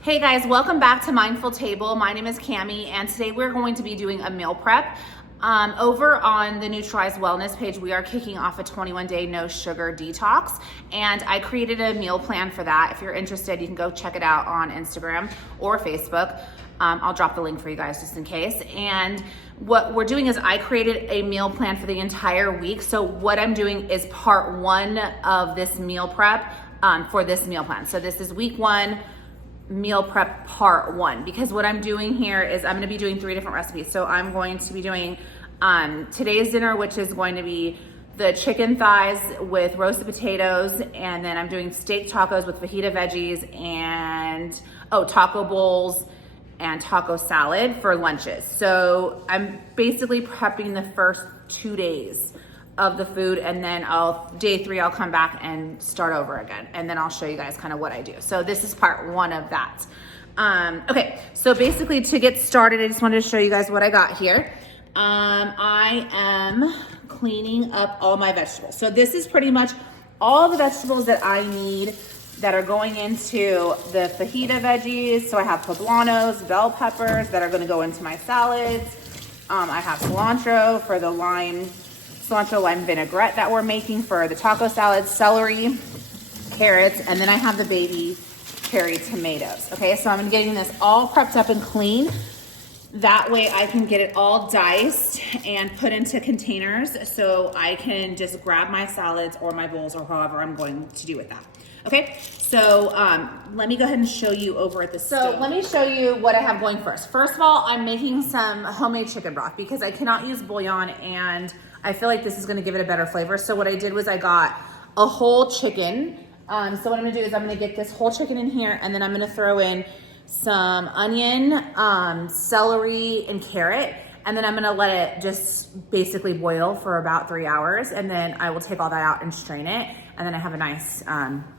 Hey guys, welcome back to Mindful Table. My name is Cami, and today we're going to be doing a meal prep. Over on the Neutralize Wellness page, we are kicking off a 21-day no sugar detox, and I created a meal plan for that. If you're interested, you can go check it out on Instagram or Facebook. I'll drop the link for you guys just in case. And what we're doing is I created a meal plan for the entire week. So what I'm doing is part one of this meal prep for this meal plan. So this is week one, meal prep part one, because what I'm doing here is I'm going to be doing 3 different recipes. So I'm going to be doing today's dinner, which is going to be the chicken thighs with roasted potatoes, and then I'm doing steak tacos with fajita veggies and taco bowls and taco salad for lunches. So I'm basically prepping the first 2 days of the food, and then day 3 I'll come back and start over again, and then I'll show you guys kind of what I do. So this is part one of that. Okay, so basically to get started, I just wanted to show you guys what I got here. I am cleaning up all my vegetables. So this is pretty much all the vegetables that I need that are going into the fajita veggies. So I have poblanos, bell peppers that are gonna go into my salads. I have cilantro for the cilantro lime vinaigrette that we're making for the taco salad, celery, carrots, and then I have the baby cherry tomatoes. Okay, so I'm getting this all prepped up and clean. That way I can get it all diced and put into containers so I can just grab my salads or my bowls or however I'm going to do with that. Okay, so let me go ahead and show you over at the stove. So let me show you what I have going first. First of all, I'm making some homemade chicken broth because I cannot use bouillon, and I feel like this is gonna give it a better flavor. So what I did was I got a whole chicken. So what I'm gonna do is I'm gonna get this whole chicken in here, and then I'm gonna throw in some onion, celery, and carrot. And then I'm gonna let it just basically boil for about 3 hours. And then I will take all that out and strain it. And then I have a nice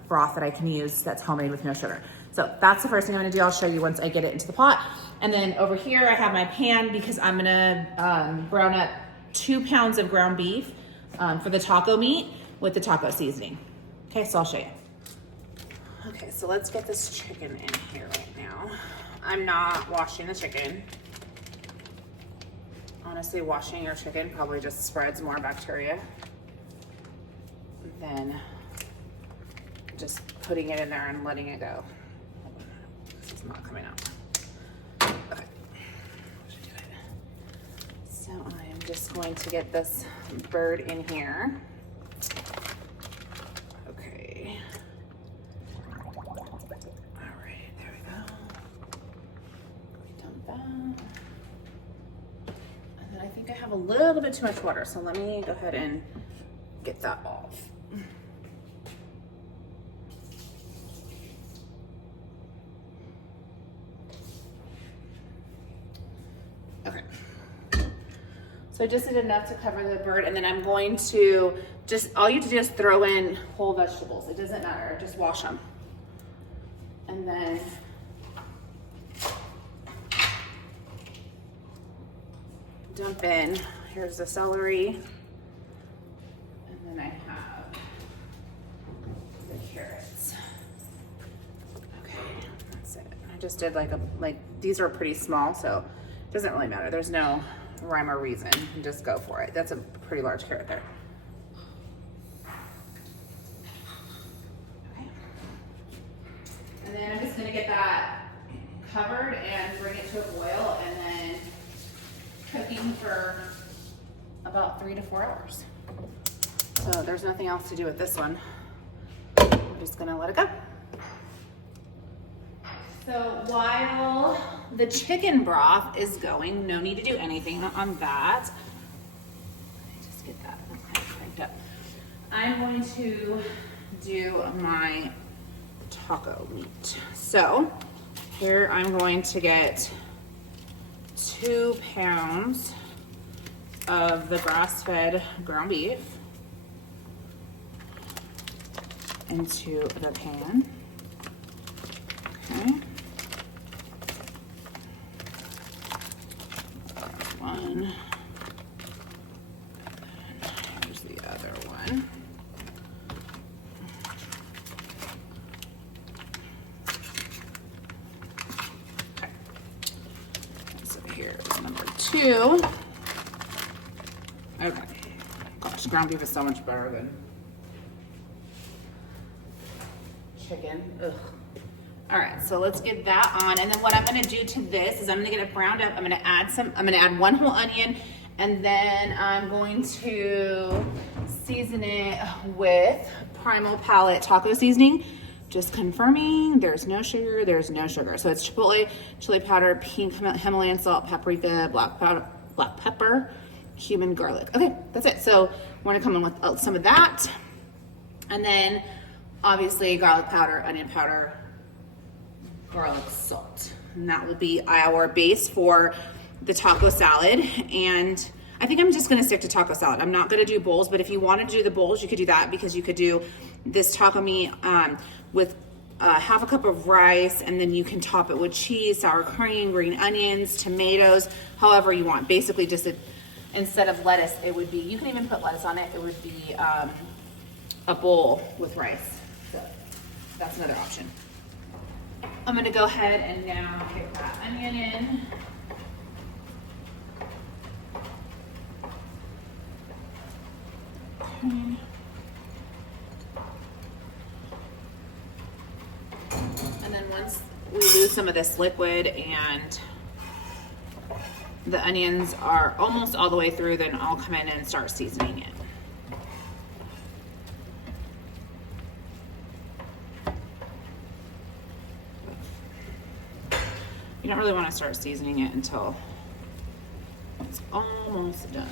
broth that I can use that's homemade with no sugar. So that's the first thing I'm gonna do. I'll show you once I get it into the pot. And then over here I have my pan because I'm gonna brown up 2 pounds of ground beef for the taco meat with the taco seasoning. Okay, so I'll show you. Okay, so let's get this chicken in here right now. I'm not washing the chicken. Honestly, washing your chicken probably just spreads more bacteria than just putting it in there and letting it go. This is not coming out. Okay, so I'm just going to get this bird in here. Okay. All right, there we go. Dump that. And then I think I have a little bit too much water, so let me go ahead and get that off. Okay. So I just did enough to cover the bird, and then I'm going to all you have to do is throw in whole vegetables. It doesn't matter, just wash them. And then dump in, here's the celery, and then I have the carrots. Okay, that's it. I just did these are pretty small, so it doesn't really matter. There's no rhyme or reason, just go for it. That's a pretty large carrot there. Okay. And then I'm just gonna get that covered and bring it to a boil, and then cooking for about 3 to 4 hours. So there's nothing else to do with this one. I'm just gonna let it go. So while the chicken broth is going, no need to do anything on that. Let me just get that cranked up. I'm going to do my taco meat. So here I'm going to get 2 pounds of the grass-fed ground beef into the pan. Okay. One. And here's the other one. 2. Okay. Gosh, ground beef is so much better than chicken. Ugh. All right, so let's get that on. And then what I'm gonna do to this is I'm gonna get it browned up. I'm gonna add 1 whole onion, and then I'm going to season it with Primal Palette taco seasoning. Just confirming, there's no sugar, there's no sugar. So it's chipotle, chili powder, pink Himalayan salt, paprika, black pepper, cumin, garlic. Okay, that's it. So we're gonna come in with some of that. And then obviously garlic powder, onion powder, garlic salt. And that will be our base for the taco salad. And I think I'm just gonna stick to taco salad. I'm not gonna do bowls, but if you wanted to do the bowls, you could do that, because you could do this taco meat with half a cup of rice, and then you can top it with cheese, sour cream, green onions, tomatoes, however you want. Basically just instead of lettuce, it would be, you can even put lettuce on it, it would be a bowl with rice. So that's another option. I'm gonna go ahead and now kick that onion in. Okay. And then once we lose some of this liquid and the onions are almost all the way through, then I'll come in and start seasoning it. You don't really want to start seasoning it until it's almost done.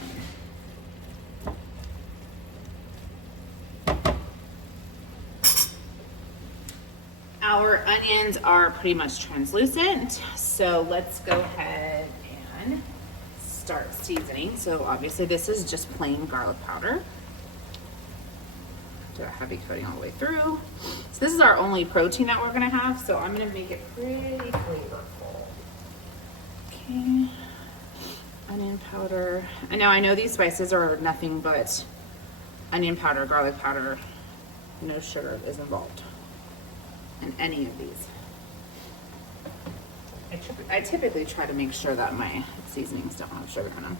Our onions are pretty much translucent, so let's go ahead and start seasoning. So obviously this is just plain garlic powder. Do a heavy coating all the way through. So this is our only protein that we're gonna have, so I'm gonna make it pretty flavorful. Okay, onion powder. And now I know these spices are nothing but onion powder, garlic powder, no sugar is involved in any of these. I typically try to make sure that my seasonings don't have sugar in them.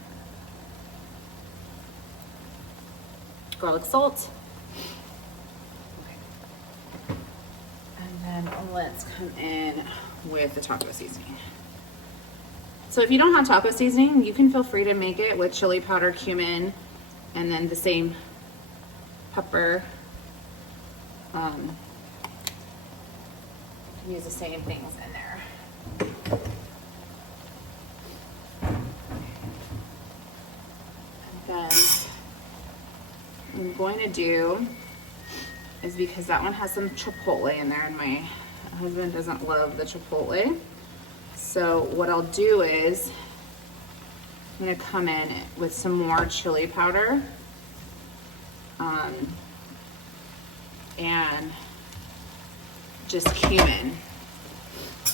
Garlic salt. Okay. And then let's come in with the taco seasoning. So if you don't have taco seasoning, you can feel free to make it with chili powder, cumin, and then the same pepper. Use the same things in there. And then what I'm going to do is, because that one has some chipotle in there and my husband doesn't love the chipotle, so what I'll do is I'm going to come in with some more chili powder and just cumin.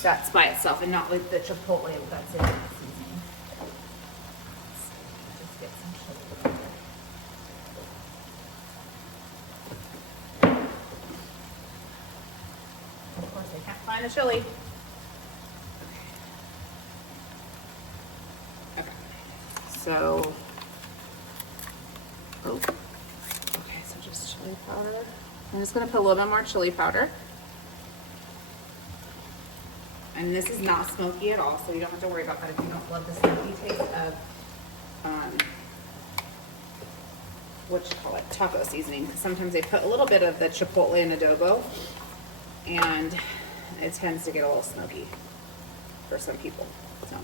That's by itself, and not with the chipotle that's in the seasoning. Just get some chili powder. Of course, I can't find the chili. Okay. So, okay, so just chili powder. I'm just gonna put a little bit more chili powder. And this is not smoky at all, so you don't have to worry about that if you don't love the smoky taste of, taco seasoning. Because sometimes they put a little bit of the chipotle in adobo, and it tends to get a little smoky for some people. So,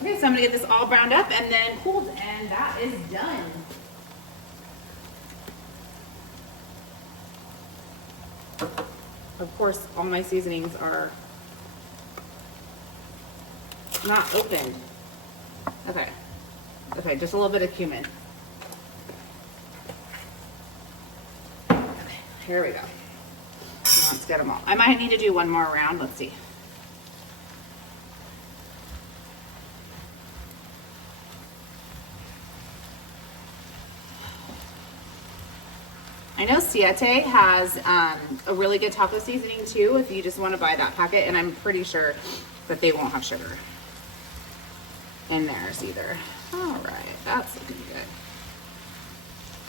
okay, so I'm gonna get this all browned up and then cooled, and that is done. Of course, all my seasonings are not opened. Okay. Okay, just a little bit of cumin. Okay, here we go. Now let's get them all. I might need to do one more round. Let's see. I know Siete has a really good taco seasoning too, if you just want to buy that packet, and I'm pretty sure that they won't have sugar. in theirs either. All right, that's looking good.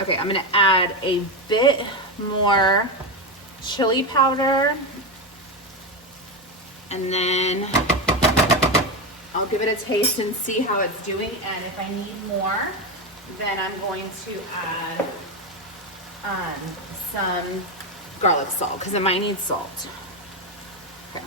Okay, I'm gonna add a bit more chili powder, and then I'll give it a taste and see how it's doing, and if I need more, then I'm going to add some garlic salt, because it might need salt. Okay.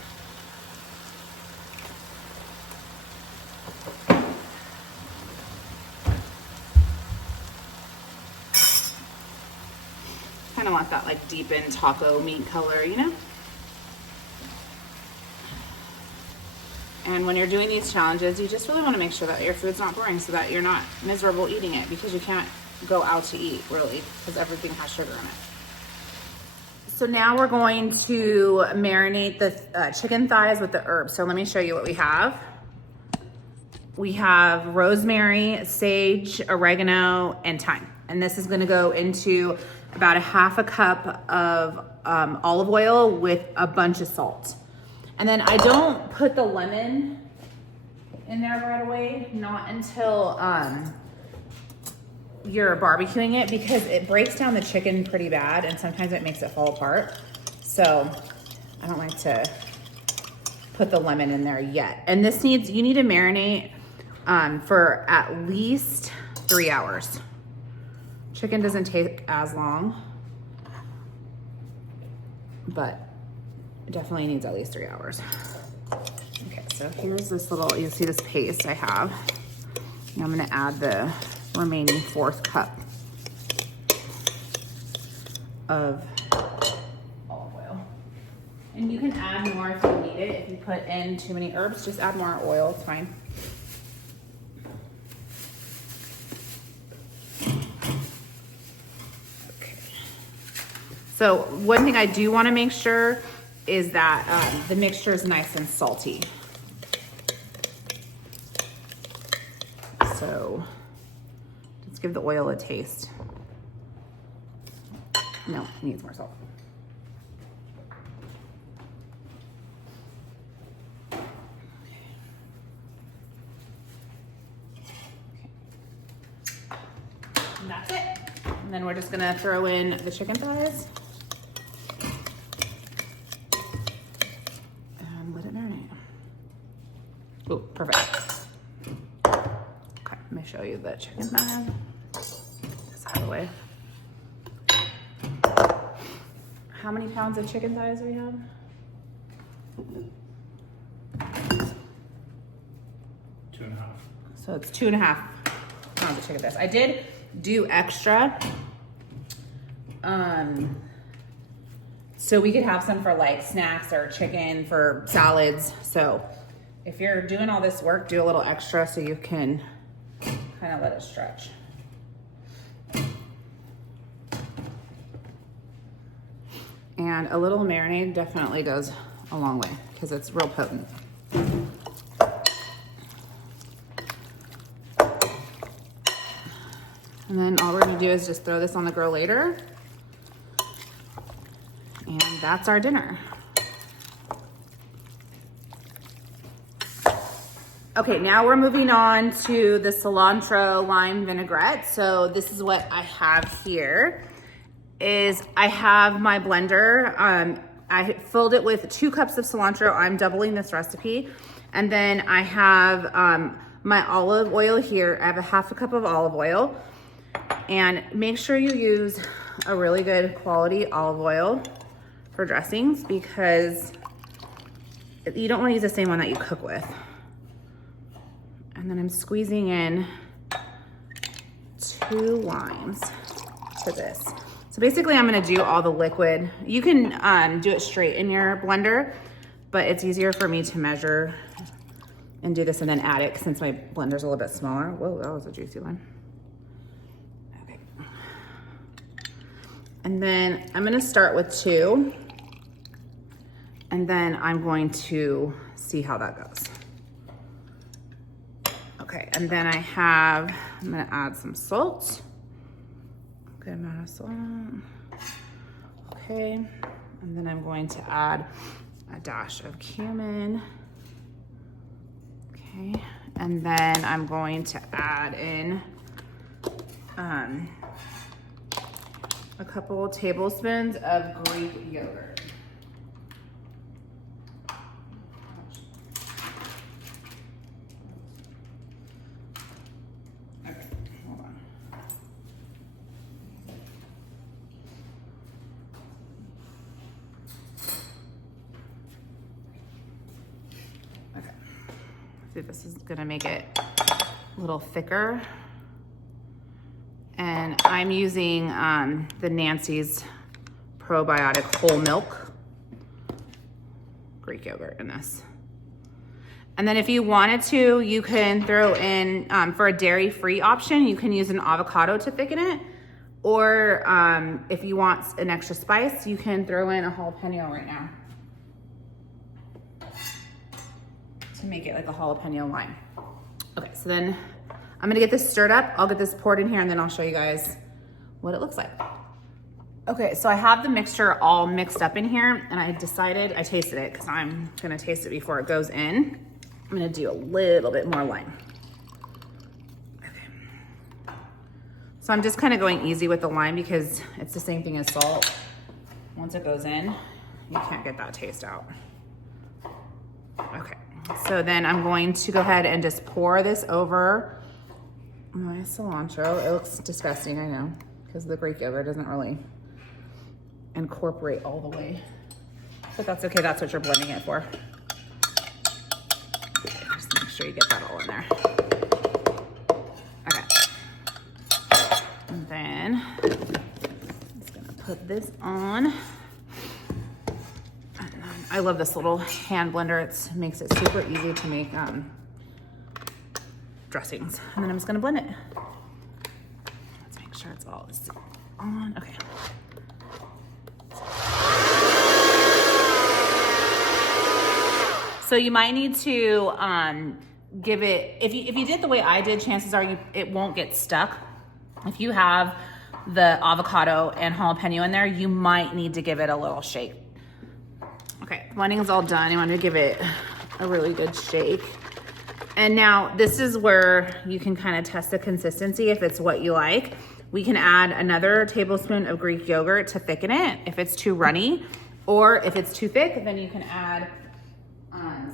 Kind of want that like deepened taco meat color, you know? And when you're doing these challenges, you just really want to make sure that your food's not boring, so that you're not miserable eating it, because you can't go out to eat really, because everything has sugar in it. So now we're going to marinate the chicken thighs with the herbs. So let me show you what we have. We have rosemary, sage, oregano, and thyme. And this is gonna go into about a half a cup of olive oil with a bunch of salt. And then I don't put the lemon in there right away, not until you're barbecuing it, because it breaks down the chicken pretty bad and sometimes it makes it fall apart. So I don't like to put the lemon in there yet. And this you need to marinate for at least 3 hours. Chicken doesn't take as long, but it definitely needs at least 3 hours. Okay, so here's this little, you see this paste I have. And I'm gonna add the remaining 1/4 cup of olive oil. And you can add more if you need it. If you put in too many herbs, just add more oil, it's fine. Okay. So one thing I do wanna make sure is that the mixture is nice and salty. So let's give the oil a taste. No, it needs more salt. And that's it. And then we're just gonna throw in the chicken thighs. And let it marinate. Oh, perfect. Let me show you the chicken thighs. This out of the way. How many pounds of chicken thighs do we have? 2.5. So it's 2.5 pounds of chicken thighs. I did do extra. So we could have some for like snacks or chicken for salads. So if you're doing all this work, do a little extra so you can kind of let it stretch. And a little marinade definitely goes a long way because it's real potent. And then all we're gonna do is just throw this on the grill later. And that's our dinner. Okay, now we're moving on to the cilantro lime vinaigrette. So this is what I have here. I have my blender. I filled it with 2 cups of cilantro. I'm doubling this recipe. And then I have my olive oil here. I have a half a cup of olive oil. And make sure you use a really good quality olive oil for dressings, because you don't want to use the same one that you cook with. And then I'm squeezing in 2 limes to this. So basically I'm gonna do all the liquid. You can do it straight in your blender, but it's easier for me to measure and do this and then add it since my blender's a little bit smaller. Whoa, that was a juicy one. Okay. And then I'm gonna start with 2, and then I'm going to see how that goes. Okay, and then I'm gonna add some salt. Good amount of salt. Okay, and then I'm going to add a dash of cumin. Okay, And then I'm going to add in a couple tablespoons of Greek yogurt. Okay, hold on. Okay, see, this is gonna make it a little thicker. And I'm using the Nancy's probiotic whole milk Greek yogurt in this. And then if you wanted to, you can throw in, for a dairy-free option, you can use an avocado to thicken it. Or if you want an extra spice, you can throw in a jalapeno right now to make it like a jalapeno lime. Okay, so then I'm gonna get this stirred up. I'll get this poured in here and then I'll show you guys what it looks like. Okay, so I have the mixture all mixed up in here and I tasted it because I'm gonna taste it before it goes in. I'm gonna do a little bit more lime. Okay. So I'm just kind of going easy with the lime because it's the same thing as salt. Once it goes in, you can't get that taste out. Okay, so then I'm going to go ahead and just pour this over my cilantro. It looks disgusting, I know, because the Greek yogurt doesn't really incorporate all the way. But that's okay, that's what you're blending it for. Okay, just make sure you get that all in there. Okay. And then I'm just gonna put this on. And then I love this little hand blender. It makes it super easy to make dressings. And then I'm just gonna blend it. Let's make sure it's all on. Okay. So you might need to give it, if you did the way I did, chances are it won't get stuck. If you have the avocado and jalapeno in there, you might need to give it a little shake. Okay, blending is all done. You want to give it a really good shake. And now this is where you can kind of test the consistency if it's what you like. We can add another tablespoon of Greek yogurt to thicken it if it's too runny, or if it's too thick, then you can add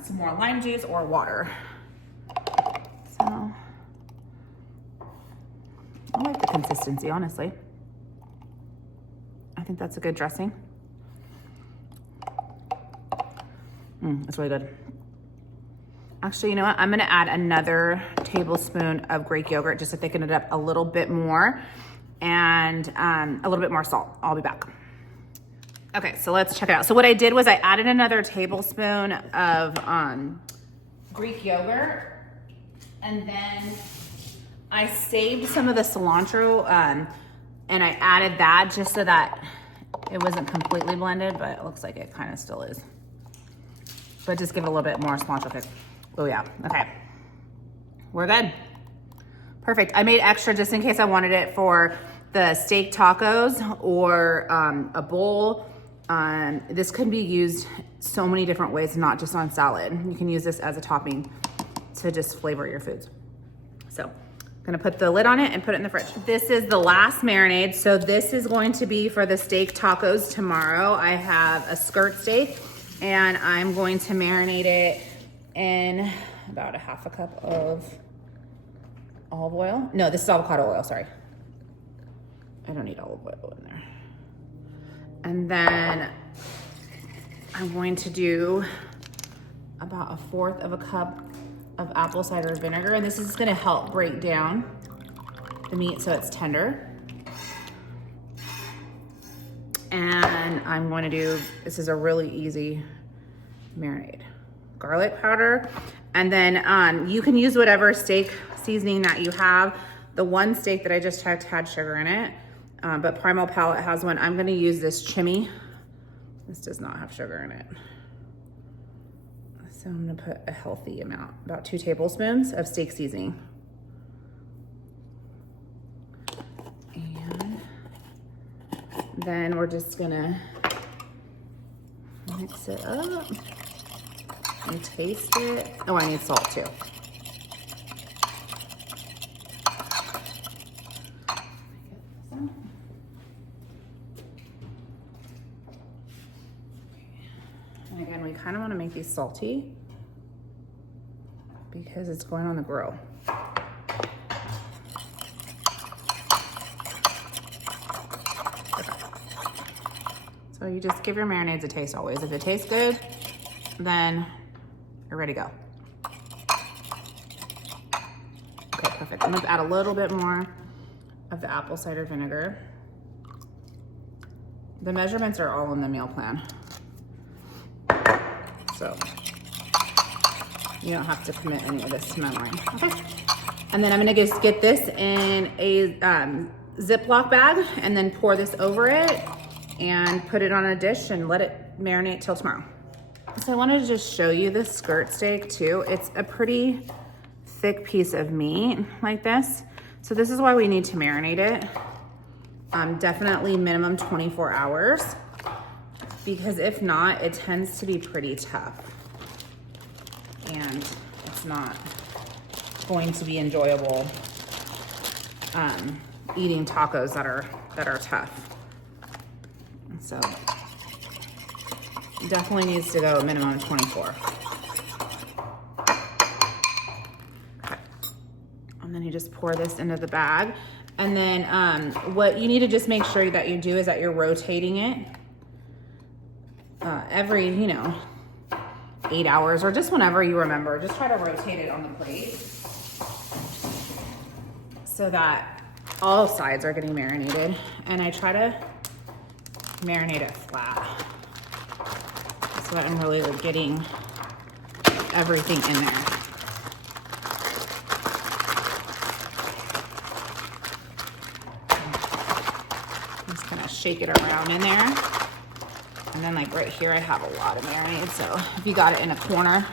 some more lime juice or water. So I like the consistency, honestly. I think that's a good dressing. It's really good. Actually, you know what? I'm gonna add another tablespoon of Greek yogurt just to thicken it up a little bit more, and a little bit more salt. I'll be back. Okay, so let's check it out. So what I did was I added another tablespoon of Greek yogurt, and then I saved some of the cilantro and I added that just so that it wasn't completely blended, but it looks like it kind of still is. But just give it a little bit more cilantro kick. Oh yeah, okay. We're good. Perfect. I made extra just in case I wanted it for the steak tacos or a bowl. This could be used so many different ways, not just on salad. You can use this as a topping to just flavor your foods. So I'm gonna put the lid on it and put it in the fridge. This is the last marinade. So this is going to be for the steak tacos tomorrow. I have a skirt steak and I'm going to marinate it in about a half a cup of olive oil. No, this is avocado oil, sorry. I don't need olive oil in there. And then I'm going to do about 1/4 of a cup of apple cider vinegar. And this is gonna help break down the meat so it's tender. And I'm going to do, this is a really easy marinade. Garlic powder. And then you can use whatever steak seasoning that you have. The one steak that I just checked had sugar in it. But Primal Palette has one. I'm gonna use this chimney. This does not have sugar in it. So I'm gonna put a healthy amount, about 2 tablespoons of steak seasoning. And then we're just gonna mix it up and taste it. Oh, I need salt too. kind of want to make these salty because it's going on the grill. So you just give your marinades a taste always. If it tastes good, then you're ready to go. Okay, perfect. I'm gonna add a little bit more of the apple cider vinegar. The measurements are all in the meal plan, so you don't have to commit any of this to memory. Okay. And then I'm gonna just get this in a Ziploc bag and then pour this over it and put it on a dish and let it marinate till tomorrow. So I wanted to just show you this skirt steak too. It's a pretty thick piece of meat like this. So this is why we need to marinate it. Definitely minimum 24 hours, because if not, it tends to be pretty tough and it's not going to be enjoyable eating tacos that are tough. So definitely needs to go minimum of 24. Okay. And then you just pour this into the bag. And then what you need to just make sure that you do is that you're rotating it every, 8 hours or just whenever you remember. Just try to rotate it on the plate so that all sides are getting marinated. And I try to marinate it flat so that I'm really getting everything in there. Shake it around in there. And then like right here, I have a lot of marinade. So if you got it in a corner,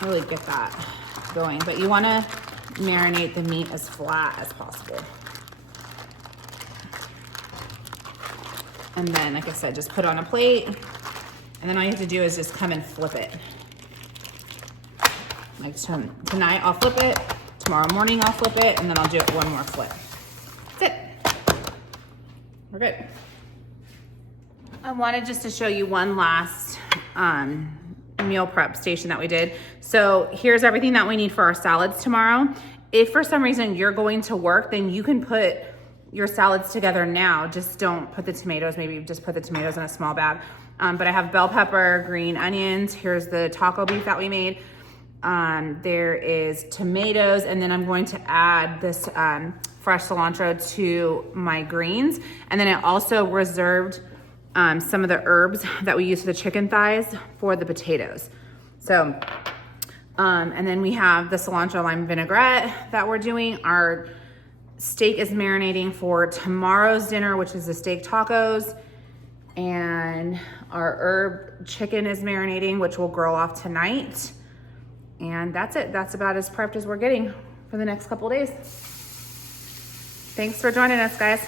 really get that going. But you want to marinate the meat as flat as possible. And then, like I said, just put it on a plate. And then all you have to do is just come and flip it. Like tonight, I'll flip it. Tomorrow morning, I'll flip it. And then I'll do it one more flip. That's it. We're good. I wanted just to show you one last meal prep station that we did. So here's everything that we need for our salads tomorrow. If for some reason you're going to work, then you can put your salads together now. Just don't put the tomatoes, maybe just put the tomatoes in a small bag. But I have bell pepper, green onions. Here's the taco beef that we made. There is tomatoes, and then I'm going to add this fresh cilantro to my greens. And then I also reserved some of the herbs that we use for the chicken thighs for the potatoes. So, and then we have the cilantro lime vinaigrette that we're doing. Our steak is marinating for tomorrow's dinner, which is the steak tacos. And our herb chicken is marinating, which will grill off tonight. And that's it. That's about as prepped as we're getting for the next couple of days. Thanks for joining us, guys.